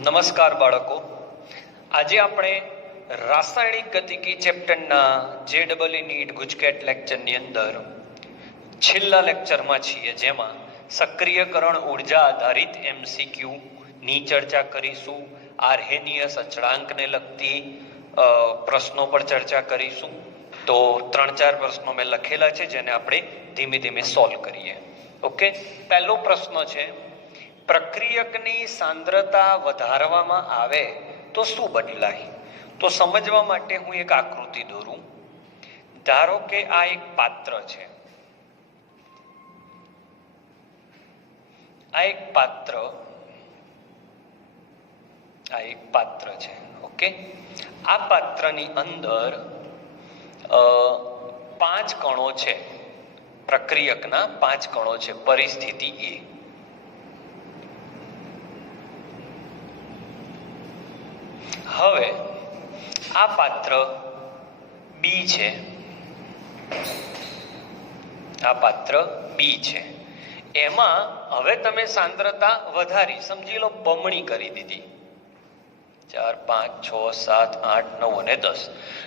નમસ્કાર બાળકો, આજે આપણે રાસાયણિક ગતિકી ચેપ્ટરના JEE નીટ ગુજકેટ લેક્ચરની અંદર છેલ્લા લેક્ચરમાં છીએ, જેમાં સક્રિયકરણ ઉર્જા આધારિત MCQ ની ચર્ચા કરીશું. આર્હેનિયસ અચળાંકને લગતી પ્રશ્નો પર ચર્ચા કરીશું. તો 3-4 પ્રશ્નો મેં લખેલા છે, જેને આપણે ધીમે ધીમે સોલ્વ કરીએ. ઓકે, પહેલો પ્રશ્ન છે, પ્રક્રિયકની સાંદ્રતા વધારવામાં આવે તો શું બદલાય? તો સમજવા માટે હું એક આકૃતિ દોરું. ધારો કે આ એક પાત્ર છે, આ એક પાત્ર છે. ઓકે, આ પાત્રની અંદર 5 કણો છે, પ્રક્રિયકના 5 કણો છે. પરિસ્થિતિ એ. હવે આ પાત્ર બી છે, આ પાત્ર બી છે. એમાં હવે તમે સાંદ્રતા વધારી, સમજી લો બમણી કરી દીધી, 4, 5, 6, 7, 8, 9 અને 10.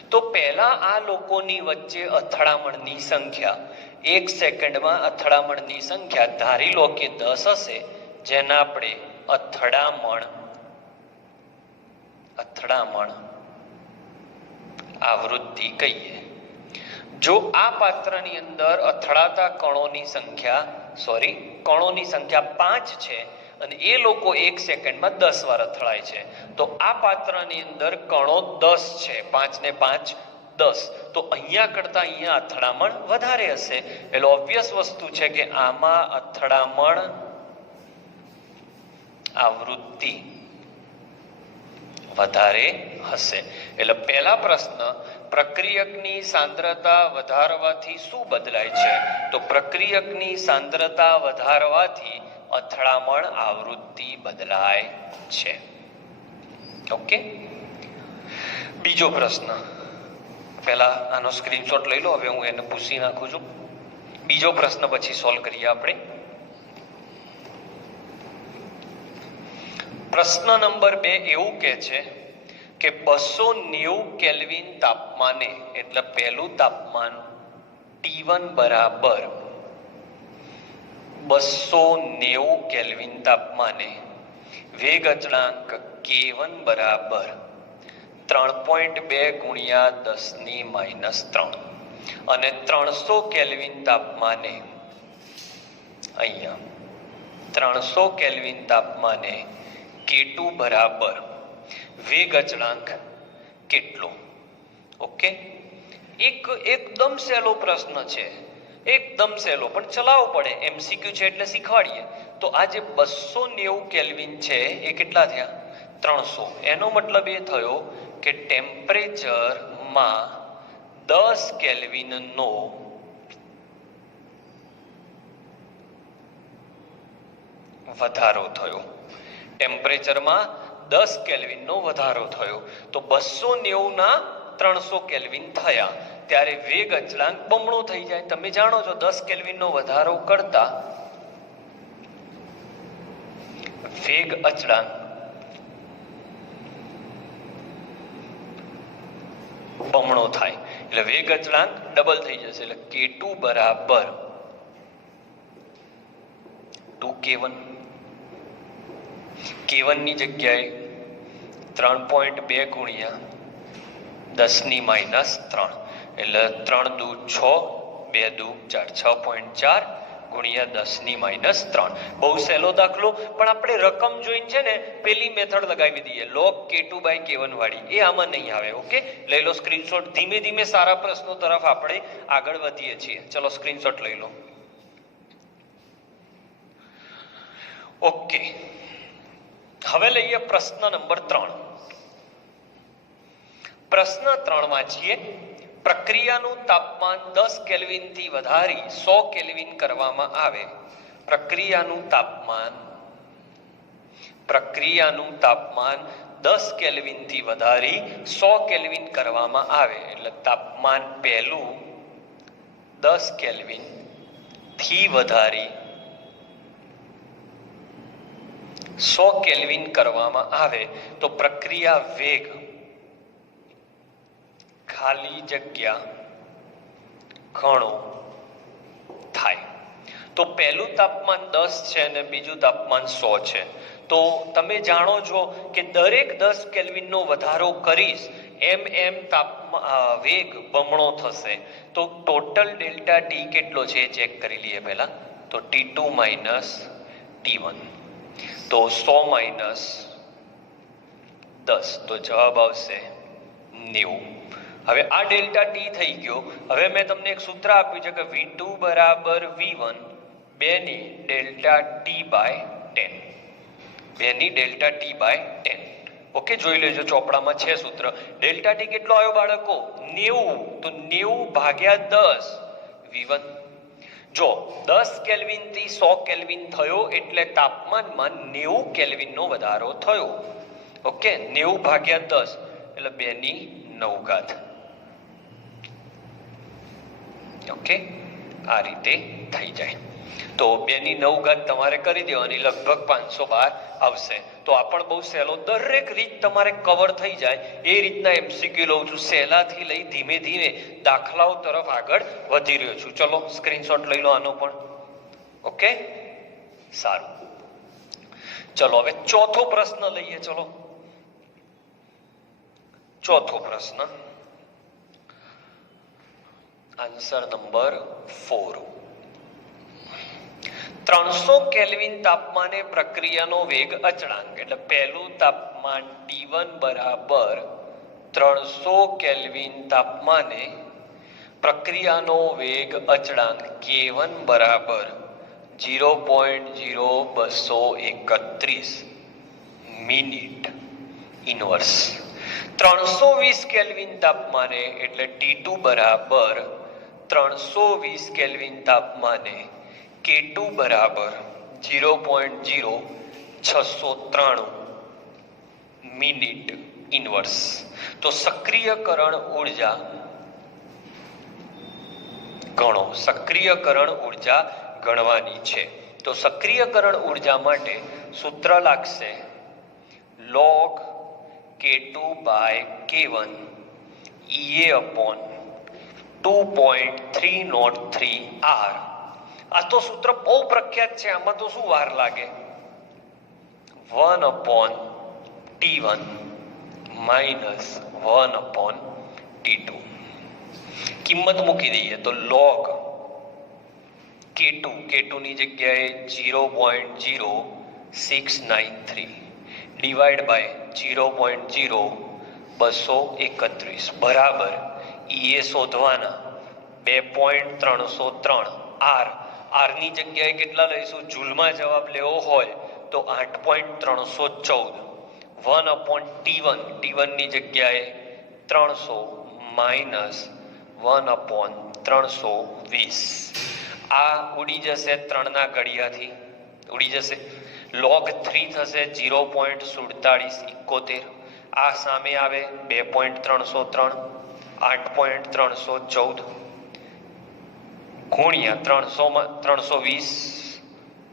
તો પહેલા આ લોકોની વચ્ચે અથડામણની સંખ્યા, 1 સેકન્ડમાં અથડામણની સંખ્યા ધારી લો કે 10 હશે, જેના આપણે અથડામણ આવૃત્તિ કહીએ. જો આ પાત્રની અંદર અથડાતા કણોની સંખ્યા 5 છે અને એ લોકો 1 સેકન્ડમાં 10 વાર અથડાય છે, તો આ પાત્રની અંદર કણો 10 છે, 5 ને 5 10. તો અહીંયા કરતા અહીંયા અથડામણ વધારે હશે. એટલે ઓબ્વિયસ વસ્તુ છે કે આમાં અથડામણ આવૃત્તિ વધારે હશે. એટલે પહેલા પ્રશ્ન, પ્રક્રિયકની સાંદ્રતા વધારવાથી શું બદલાય છે? તો પ્રક્રિયકની સાંદ્રતા વધારવાથી અથડામણ આવૃત્તિ બદલાય છે. ઓકે, બીજો પ્રશ્ન, પહેલા આનો સ્ક્રીનશોટ લઈ લો. હવે હું એને પૂછી નાખું છું. બીજો પ્રશ્ન પછી સોલ્વ કરીએ આપણે. પ્રશ્ન નંબર 2 એવું કહે છે કે 290 કેલ્વિન તાપમાને, એટલે પહેલું તાપમાન T1 બરાબર 290 કેલ્વિન તાપમાને વેગ અચળાંક K1 બરાબર 3.2 ગુણ્યા 10⁻³ અને 300 કેલ્વિન તાપમાને, અહીંયા 300 કેલ્વિન તાપમાને K2 બરાબર વેગ અચળાંક કેટલો? ઓકે, એકદમ સહેલો પ્રશ્ન છે, એકદમ સહેલો, પણ ચલાવવો પડે. MCQ છે એટલે શીખવાડીએ. તો આ જે 290 કેલ્વિન છે એ કેટલા થયા? 300. એનો મતલબ એ થયો કે ટેમ્પરેચરમાં 10 કેલ્વિનનો વધારો થયો. ટેમ્પરેચરમાં 10 કેલ્વિનનો વધારો થયો. તો 290 ના 300 કેલ્વિન થયા, ત્યારે વેગ અચળાંક બમણો થઈ જાય. તમે જાણો છો 10 કેલ્વિનનો વધારો કરતા વેગ અચળાંક બમણો થાય, એટલે વેગ અચળાંક ડબલ થઈ જશે. એટલે K2 બરાબર 2K1. K1 ની જગ્યાએ 3.2 ગુણ્યા 10⁻³ એટલે 3 દુ 6, 2 દુ 4, 6.4 ગુણ્યા 10⁻³. બહુ સહેલો દાખલો, પણ આપણે રકમ જોઈને છે ને પેલી મેથડ લગાવી દઈએ, log K2/K1 વાળી. એ આમાં નહીં આવે. ઓકે, લઈ લો સ્ક્રીનશોટ. ધીમે ધીમે સારા પ્રશ્નો તરફ આપણે આગળ વધીએ છીએ. ચલો સ્ક્રીનશોટ લઈ લો. ઓકે, હવે લઈએ પ્રશ્ન નંબર 3. પ્રશ્ન 3 માં છીએ, પ્રક્રિયાનું તાપમાન 10 કેલ્વિનથી વધારી 100 કેલ્વિન કરવામાં આવે. પ્રક્રિયાનું તાપમાન 10 કેલ્વિનથી વધારી 100 કેલ્વિન કરવામાં આવે. એટલે તાપમાન પહેલું 10 કેલ્વિન થી વધારી 100 કેલ્વિન કરવામાં આવે તો પ્રક્રિયા વેગ ખાલી જગ્યા ઘણો થાય. તો પહેલું તાપમાન 10 છે અને બીજું તાપમાન 100 છે. તો તમે જાણો છો કે દરેક 10 કેલ્વિનનો વધારો કરીશ એમ એમ વેગ બમણો થશે. તો ટોટલ ડેલ્ટા ટી કેટલો છે એ ચેક કરી લઈએ પહેલા. તો T2 માઇનસ T1, તો 100 માઇનસ 10, તો જવાબ આવશે 90. હવે આ ડેલ્ટા ટી થઈ ગયો. હવે મેં તમને એક સૂત્ર આપ્યું છે કે V2 બરાબર V1 બેની ડેલ્ટા ટી બાય 10, બેની ડેલ્ટા ટી બાય 10. ઓકે, જોઈ લેજો ચોપડામાં છે સૂત્ર. ડેલ્ટા ટી કેટલો આવ્યો બાળકો? 90. તો 90 ભાગ્યા 10 V1. જો 10 કેલ્વિન થી 100 કેલ્વિન થયો એટલે તાપમાનમાં 90 કેલ્વિનનો વધારો થયો. ઓકે, 90 ભાગ્યા 10 એટલે 2/9. ઓકે, આ રીતે થઈ જાય. તો 2/9 તમારે કરી દેવાની, લગભગ 512 આવશે. તો આ પણ બહુ સહેલો, દરેક રીત તમારે કવર થઈ જાય એ રીતના MCQ લઉં છું. સહેલાથી લઈ ધીમે ધીમે દાખલાઓ તરફ આગળ વધી રહ્યો છું. ચલો સ્ક્રીનશોટ લઈ લો આનો પણ. ઓકે, સારું. ચલો હવે ચોથો પ્રશ્ન લઈએ. ચલો ચોથો પ્રશ્ન, આન્સર નંબર 4. 300 કેલ્વિન તાપમાને પ્રક્રિયાનો વેગ અચળાંક, એટલે પહેલું તાપમાન T1 બરાબર 300 કેલ્વિન તાપમાને પ્રક્રિયાનો વેગ અચળાંક K1 બરાબર 0.0231 મિનિટ ઇનવર્સ. 320 કેલ્વિન તાપમાને એટલે T2 બરાબર 320 કેલ્વિન તાપમાને K2 બરાબર 0.0693 મિનિટ ઇનવર્સ. તો સક્રિયકરણ ઉર્જા ગણો, સક્રિયકરણ ઉર્જા ગણવાની છે. તો સક્રિયકરણ ઉર્જા માટે સૂત્ર લાગશે log K2 by K1 EA upon 2.303 R. આ તો સૂત્ર બહુ પ્રખ્યાત છે, આમાં તો શું વાર લાગે. 1 upon T1 minus 1 upon T2. કિંમત મૂકી દઈએ તો log K2 ની જગ્યાએ 0.0693 ડિવાઈડ બાય 0.0231 બરાબર EA શોધવાના 2.303 R. R ની જગ્યાએ કેટલા લઈશું? જૂલમાં જવાબ લેવો હોય તો 8.314. 1 upon T1 ની જગ્યાએ 300 માઇનસ 1 upon 320. આ ઉડી જશે 3 ના ઘડિયાથી ઉડી જશે. log 3 થશે 0.4771. આ સામે આવે 2.303, 8.314 ગુણ્યા 320,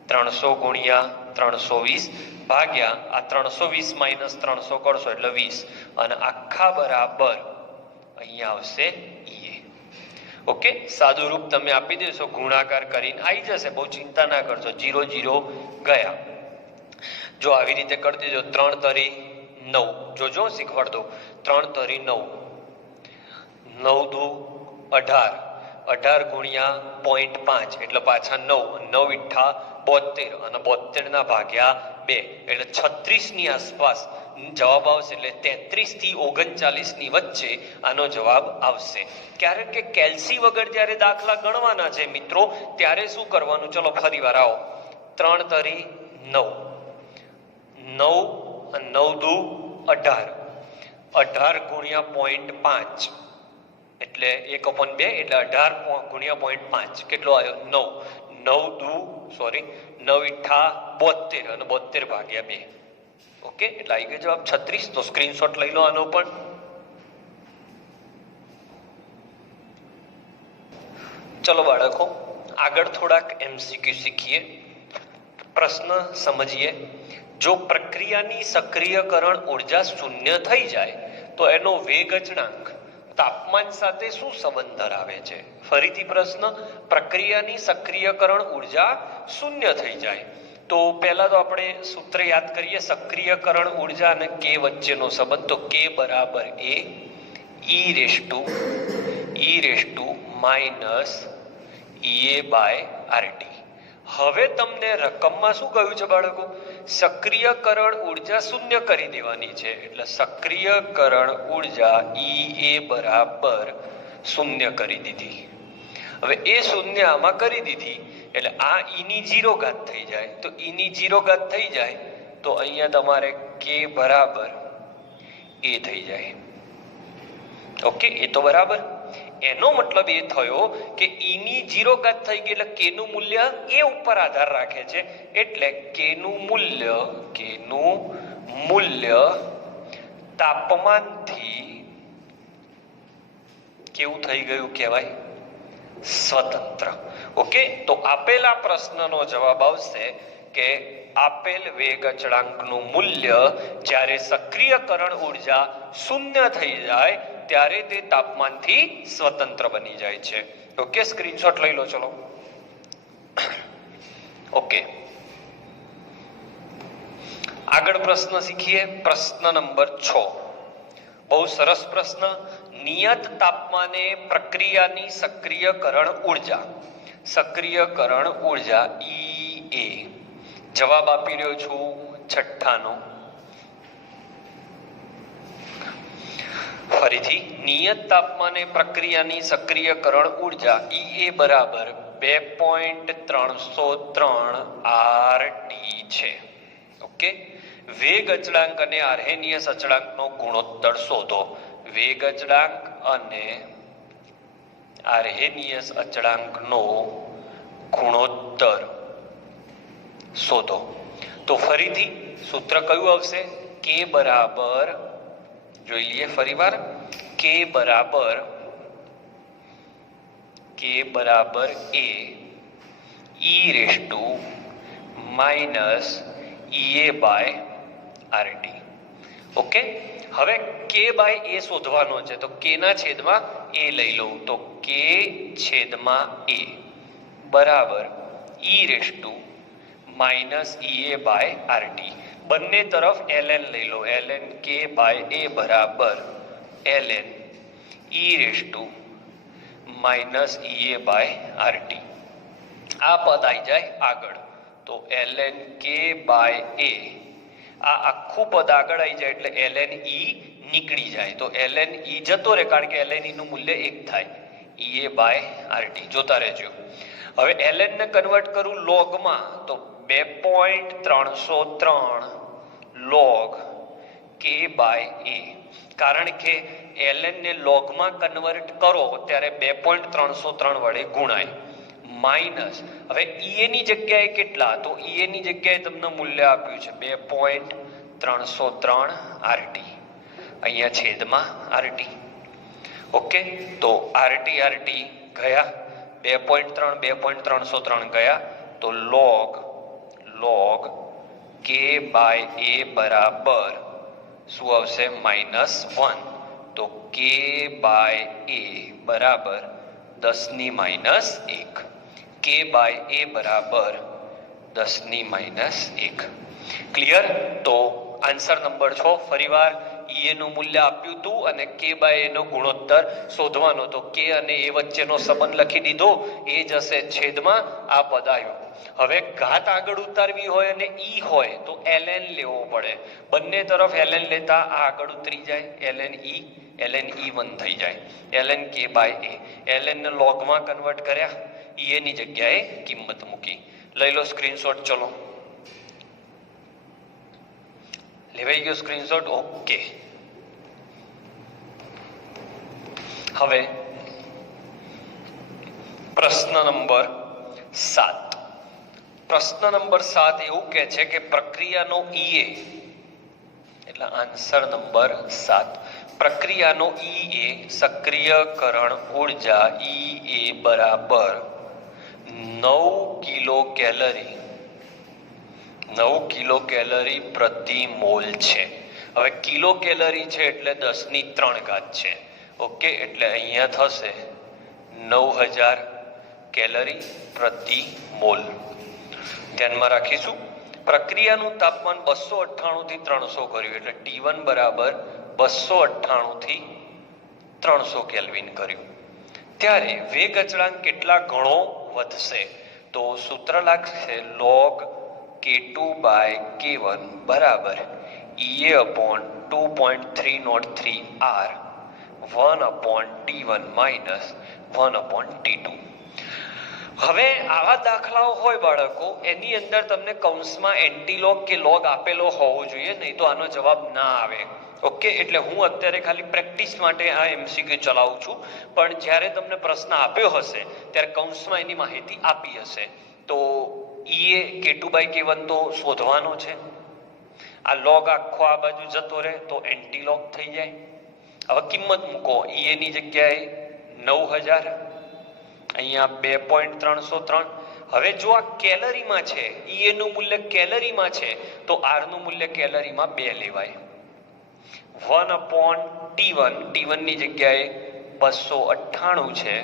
300 ગુણ્યા 320 ભાગ્યા આ 320 માઇનસ 300 કરશો એટલે 20 અને આખા બરાબર અહીંયા આવશે EA. ઓકે, સાદું રૂપ તમે આપી દેશો, ગુણાકાર કરીને આવી જશે, બહુ ચિંતા ના કરશો. 0 0 ગયા. જો આવી રીતે કરી દેજો 3 તરી 9, જોજો શીખવાડ દો. 3 તરી 9, 9 દુ 18, 18 ગુણ્યા 0.5 એટલે પાછા 9, 9 ઈઠ્ઠા 72 અને 72 ના ભાગ્યા 2 એટલે 36 ની આસપાસ જવાબ આવશે. એટલે 33 થી 39 ની વચ્ચે આનો જવાબ આવશે. ક્યારેક કે કેલ્સી વગર જ્યારે દાખલા ગણવાના છે મિત્રો, ત્યારે શું કરવાનું? ચલો ફરી વાર આવો. 3 તરી 9, 9 9 દુ 18, 18 ગુણ્યા 0.5 એટલે 1/2 એટલે 18 ગુણ્યા 0.5 કેટલો આવ્યો? 9 દુ 9 ઈઠ્ઠા 72 અને 72 ભાગ્યા 2. ઓકે, એટલે આવી ગયો જવાબ 36. તો સ્ક્રીનશોટ લઈ લો આનો પણ. ચલો બાળકો, આગળ થોડાક MCQ શીખીએ, પ્રશ્ન સમજીએ. જો પ્રક્રિયાની સક્રિયકરણ ઉર્જા શૂન્ય થઈ જાય તો એનો વેગ અચળાંક તાપમાન સાથે શું સંબંધ ધરાવે છે? ફરીથી પ્રશ્ન, પ્રક્રિયાની સક્રિયકરણ ઉર્જા શૂન્ય થઈ જાય તો પહેલા તો આપણે સૂત્ર યાદ કરીએ, સક્રિયકરણ ઉર્જા અને કે વચ્ચેનો સંબંધ. તો કે બરાબર A e raise to minus E A by RT. હવે તમને રકમમાં શું કહ્યું છે બાળકો? સક્રિયકરણ ઉર્જા શૂન્ય કરી દેવાની છે, એટલે સક્રિયકરણ ઉર્જા ઈ એ બરાબર શૂન્ય કરી દીધી. હવે એ શૂન્ય આમાં કરી દીધી એટલે આ ઈની 0 ઘાત થઈ જાય. તો ઈની 0 ઘાત થઈ જાય તો અહીંયા તમારે કે બરાબર એ થઈ જાય. ઓકે, એ તો બરાબર. એનો મતલબ એ થયો કે ઈની 0 ઘાત થઈ ગઈ એટલે કે નું મૂલ્ય એ ઉપર આધાર રાખે છે, એટલે કે નું મૂલ્ય તાપમાનથી કેવું થઈ ગયું કહેવાય? સ્વતંત્ર. ઓકે, તો આપેલા પ્રશ્નનો જવાબ આવશે કે આપેલ વેગ અચળાંકનું મૂલ્ય જ્યારે સક્રિયકરણ ઉર્જા શૂન્ય થઈ જાય ત્યારે તે તાપમાનથી સ્વતંત્ર બની જાય છે. ઓકે, સ્ક્રીનશોટ લઈ લો. ચલો, ઓકે, આગળ પ્રશ્ન શીખીએ. પ્રશ્ન નંબર 6, બહુ સરસ પ્રશ્ન. નિયત તાપમાને પ્રક્રિયાની સક્રિયકરણ ઉર્જા ઈ એ. જવાબ આપી રહ્યો છું 6નો. ફરીથી, નિયત તાપમાને પ્રક્રિયાની સક્રિયકરણ ઉર્જા ઈ એ બરાબર 2.303 આરટી છે. ઓકે, વેગ અચળાંક અને આર્હેનિયસ અચળાંકનો ગુણોત્તર શોધો. વેગ અચળાંક અને આર્હેનિયસ અચળાંકનો ગુણોત્તર શોધો. તો ફરીથી સૂત્ર કયું આવશે? કે બરાબર, જોઈ લઈએ ફરીવાર, કે બરાબર A e raise to minus E A by RT. Okay, હવે કે બાય એ શોધવાનો છે તો કે ના છેદમાં એ લઈ લઉં. તો કે છેદમાં એ બરાબર e raise to minus E A by RT. બંને તરફ ln લઈ લો. ln કે બાય એ બરાબર ln e raise to minus E A by RT. આ પદ આવી જાય આગળ તો ln કે બાય એ, આ આખું પદ આગળ આવી જાય એટલે ln ઈ નીકળી જાય. તો ln ઈ જતો રહે કારણ કે ln ઈ નું મૂલ્ય 1 થાય. ઈએ બાય આરટી જોતા રહેજો. હવે ln ને કન્વર્ટ કરું લોગમાં તો 2.303 log કે બાય એ. કારણ કે ln ને લોગમાં કન્વર્ટ કરો ત્યારે 2.303 વડે ગુણાય. માઇનસ, હવે ઈએ ની જગ્યાએ કેટલા? તો ઈએ ની જગ્યાએ તમને મૂલ્ય આપ્યું છે 2.303 આરટી. અહીંયા છેદમાં આરટી. ઓકે, તો આરટી ગયા 2.3 ગયા તો log કે બાય એ બરાબર શું આવશે? -1. તો કે બાય એ બરાબર 10⁻1. કે બાય એ બરાબર 10⁻1. ક્લિયર? તો આન્સર નંબર 6 ફરીવાર ઈએ નું મૂલ્ય આપ્યું હતું અને કે બાય એ નો ગુણોત્તર શોધવાનો. તો કે અને એ વચ્ચેનો સંબંધ લખી દીધો, એ જ હશે છેદમાં આ પદ આવ્યું. હવે ઘાત આગળ ઉતારવી હોય અને ઈ હોય તો ln લેવો પડે. બંને તરફ ln લેતા આ આગળ ઉતરી જાય, ln ઈ 1 થઈ જાય. ln કે બાય એ, ln ને લોગમાં કન્વર્ટ કર્યા, ઈએ ની જગ્યાએ કિંમત મૂકી. લઈ લો સ્ક્રીનશોટ. ચલો, લેવાઈ ગયો સ્ક્રીનશોટ? ઓકે. હવે પ્રશ્ન નંબર 7. પ્રશ્ન નંબર 7 એવું કહે છે કે પ્રક્રિયાનો ઈએ, એટલે આન્સર નંબર 7, પ્રક્રિયાનો ઈએ સક્રિયકરણ ઉર્જા ઈએ બરાબર 9 કિલો કેલરી 9 કિલો કેલરી પ્રતિ મોલ છે. હવે કિલો કેલરી છે એટલે 10³ છે. ઓકે, એટલે અહીંયા થશે 9000 કેલરી પ્રતિ મોલ. ધ્યાનમાં રાખીશું. પ્રક્રિયાનું તાપમાન 298 થી 300 કર્યું એટલે T1 બરાબર 298 થી 300 કેલ્વિન કર્યું. ત્યારે વેગ અચળાંક કેટલા ગણો વધશે? તો સૂત્ર લાગશે log K2 by K1 બરાબર EA upon 2.303 R 1 upon T1 minus 1 upon T2. હવે આવા દાખલાઓ હોય બાળકો, એની અંદર તમને કૌંસમાં એન્ટીલોગ કે લોગ આપેલો હોવો જોઈએ, નહીં તો આનો જવાબ ના આવે. ઓકે, એટલે હું અત્યારે ખાલી પ્રેક્ટિસ માટે આ MCQ ચલાવું છું, પણ જ્યારે તમને પ્રશ્ન આપ્યો હશે ત્યારે કૌંસમાં એની માહિતી આપી હશે. તો EA K2 by K1 તો શોધવાનો છે. આ લોગ આખો આ બાજુ જતો રહે તો એન્ટીલોગ થઈ જાય. હવે કિંમત મૂકો. EA ની જગ્યાએ 9000, અહીંયા 2.303. હવે જો આ કેલરીમાં છે, EA નું મૂલ્ય કેલરીમાં છે, તો R નું મૂલ્ય કેલરીમાં 2 લેવાય. 1 upon T1, T1 ની જગ્યાએ 298 છે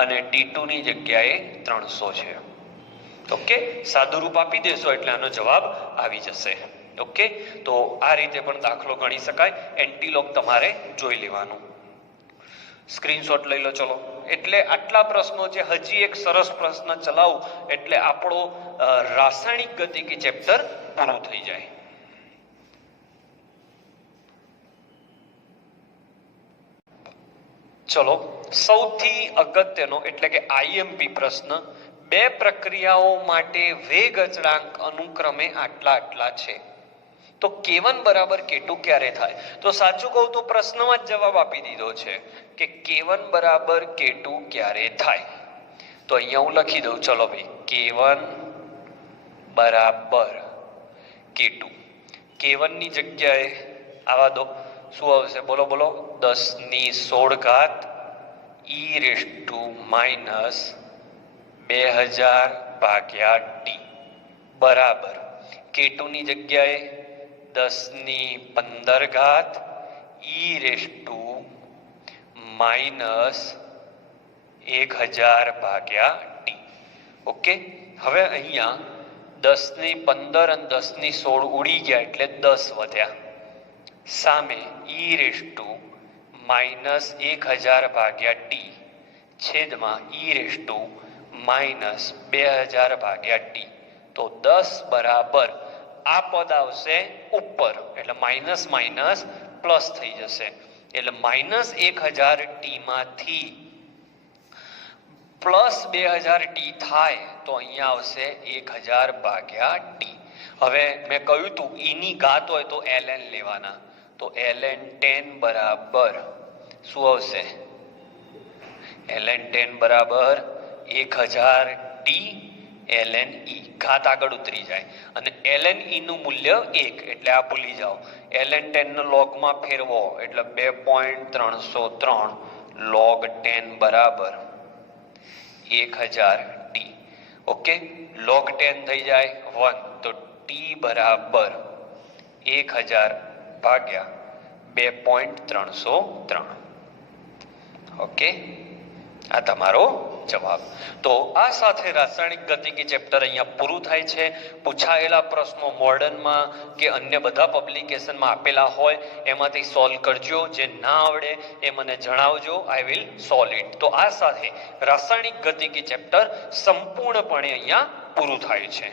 અને T2 ની જગ્યાએ 300 છે. ઓકે, સાદું રૂપ આપી દેશો એટલે આનો જવાબ આવી જશે. ઓકે, તો આ રીતે પણ દાખલો ગણી શકાય. એન્ટીલોગ તમારે જોઈ લેવાનું. સ્ક્રીનશોટ લઈ લો. ચલો, એટલે આટલા પ્રશ્નો છે. હજી એક સરસ પ્રશ્ન ચલાવું એટલે આપણો રાસાયણિક ગતિકી ચેપ્ટર પૂરું થઈ જાય. ચલો, સૌથી અગત્યનો એટલે કે IMP પ્રશ્ન. બે પ્રક્રિયાઓ માટે વેગ અચળાંક અનુક્રમે આટલા છે, તો K1 બરાબર K2 ક્યારે થાય? તો સાચું કહું તો પ્રશ્નમાં જ જવાબ આપી દીધો છે કે K1 બરાબર K2 ક્યારે થાય. તો અહીંયા હું લખી દઉં. ચલો ભાઈ, K1 બરાબર K2. K1 ની જગ્યાએ આવા દો. શું આવશે? બોલો બોલો. 10⁻16 e -2000 ભાગ્યા T બરાબર K2 ની જગ્યાએ 10⁻15 e -1000 ભાગ્યા T. ઓકે, હવે અહીંયા 10⁻15 અને 10⁻16 ઉડી ગયા એટલે 10 વધ્યા. સામે e-1000 ભાગ્યા T છેદમાં e-2000 ભાગ્યા T. તો 10 બરાબર આ પદ આવશે ઉપર, એટલે માઇનસ માઇનસ પ્લસ થઈ જશે. એટલે -1000 T માંથી +2000 T થાય તો અહીંયા આવશે 1000 ભાગ્યા T. હવે મેં કહ્યું તું E ની ઘાત હોય તો ln લેવાના. તો ln 10 બરાબર શું આવશે? ln 10 બરાબર 1000 T ln E. ઘાત આગળ ઉતરી જાય અને ln E નું મૂલ્ય 1, એટલે આ ભૂલી જાઓ. ln 10 નો લોગમાં ફેરવો એટલે 2.303 log 10 બરાબર 1000 T. ઓકે, log 10 થઈ જાય 1, તો T બરાબર 1000 ભાગ્યા 2.303. ઓકે, આ તમારો જવાબ. તો આ સાથે રાસાયણિક ગતિકી ચેપ્ટર અહીંયા પૂરું થાય છે. પૂછાયેલા પ્રશ્નો મોડર્નમાં કે અન્ય બધા પબ્લિકેશનમાં આપેલા હોય એમાંથી સોલ્વ કરજો. જે ના આવડે એ મને જણાવજો, આઈ વિલ સોલ્વ ઇટ. તો આ સાથે રાસાયણિક ગતિકી ચેપ્ટર સંપૂર્ણપણે અહીંયા પૂરું થાય છે.